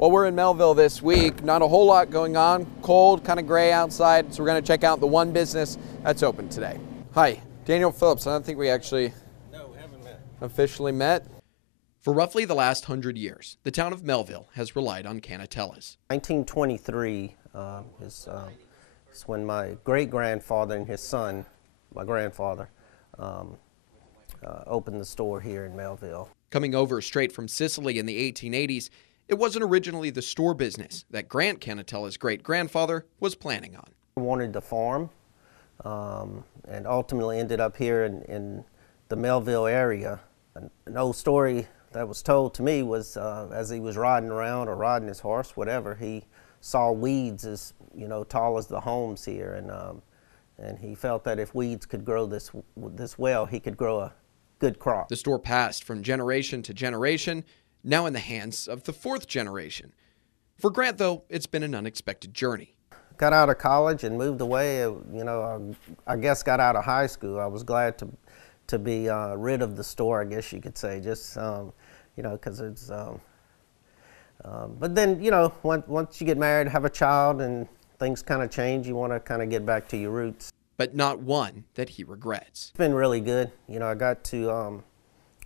Well, we're in Melville this week. Not a whole lot going on. Cold, kind of gray outside. So we're going to check out the one business that's open today. Hi, Daniel Phillips. I don't think we actually haven't met. Officially met. For roughly the last 100 years, the town of Melville has relied on Canatellas. 1923 is when my great-grandfather and his son, my grandfather, opened the store here in Melville. Coming over straight from Sicily in the 1880s, it wasn't originally the store business that Grant Canatella's great-grandfather was planning on. I wanted to farm and ultimately ended up here in the Melville area. An old story that was told to me was as he was riding around or riding his horse, whatever, he saw weeds as tall as the homes here, and he felt that if weeds could grow this well, he could grow a good crop. The store passed from generation to generation, now in the hands of the fourth generation. For Grant, though, it's been an unexpected journey. Got out of college and moved away. I guess got out of high school. I was glad to be rid of the store, I guess you could say, just because it's. But then once you get married, have a child, and things kind of change, you want to kind of get back to your roots. But not one that he regrets. It's been really good. I got to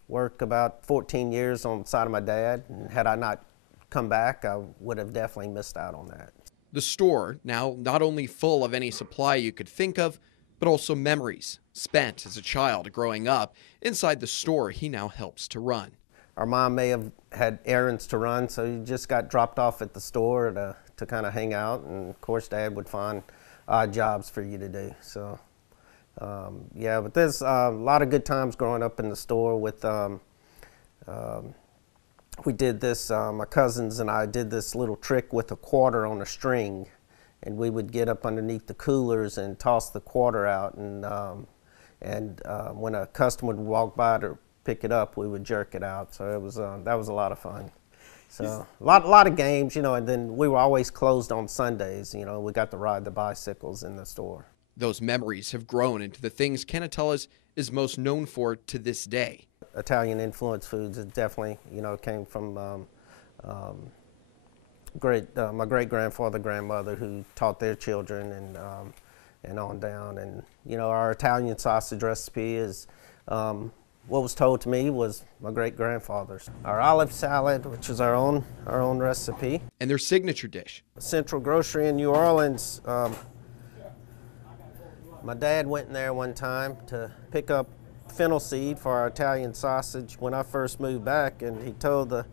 work about 14 years on the side of my dad, and had I not come back, I would have definitely missed out on that. The store, now not only full of any supply you could think of, but also memories spent as a child growing up inside the store he now helps to run. Our mom may have had errands to run, so you just got dropped off at the store to kind of hang out, and of course Dad would find odd jobs for you to do. So yeah, but there's a lot of good times growing up in the store with, we did this, my cousins and I did this little trick with a quarter on a string, and we would get up underneath the coolers and toss the quarter out, and when a customer would walk by to pick it up, we would jerk it out. So it was that was a lot of fun. So a lot of games, and then we were always closed on Sundays. We got to ride the bicycles in the store. Those memories have grown into the things Canatella's is most known for to this day. Italian influenced foods is definitely, came from my great-grandfather, grandmother, who taught their children, and on down. And our Italian sausage recipe is what was told to me was my great-grandfather's. Our olive salad, which is our own recipe. And their signature dish. Central Grocery in New Orleans. My dad went in there one time to pick up fennel seed for our Italian sausage when I first moved back, and he told the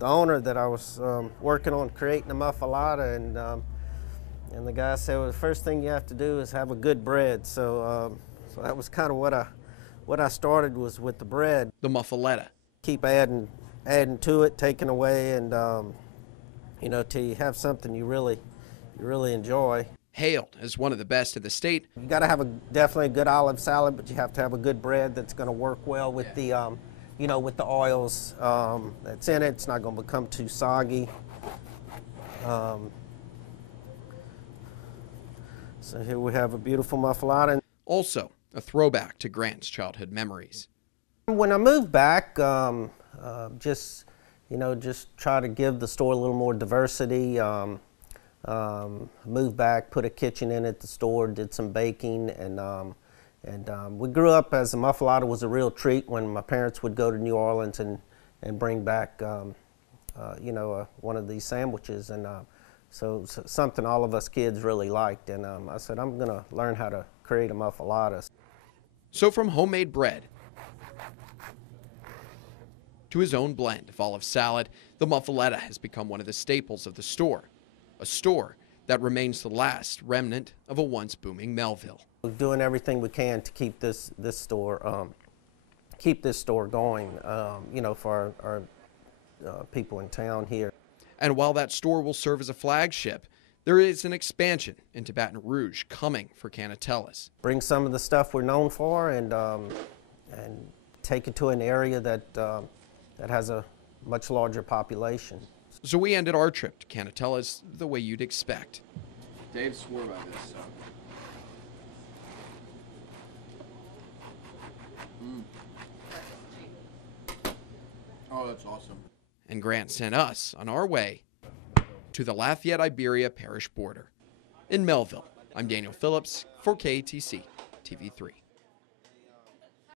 owner that I was working on creating a muffalata, and the guy said, well, the first thing you have to do is have a good bread. So that was kind of what I started was with the bread. The muffaletta. Keep adding to it, taking away, and till you have something you really enjoy. Hailed as one of the best in the state. You got to have definitely a good olive salad, but you have to have a good bread that's going to work well with the with the oils that's in it. It's not going to become too soggy. So here we have a beautiful muffalata. Also a throwback to Grant's childhood memories. When I moved back, just try to give the store a little more diversity. Moved back, put a kitchen in at the store, did some baking, and we grew up as a muffalata was a real treat when my parents would go to New Orleans and bring back one of these sandwiches, and so something all of us kids really liked, and I said I'm gonna learn how to create a muffalata. So from homemade bread to his own blend of olive salad, the muffaletta has become one of the staples of the store. A store that remains the last remnant of a once booming Melville. We're doing everything we can to keep this store going, for our people in town here. And while that store will serve as a flagship, there is an expansion into Baton Rouge coming for Canatella's. Bring some of the stuff we're known for and take it to an area that has a much larger population. So we ended our trip to Canatella's the way you'd expect. Dave swore by this, so. Oh, that's awesome. And Grant sent us on our way to the Lafayette-Iberia parish border. In Melville, I'm Daniel Phillips for KATC TV3.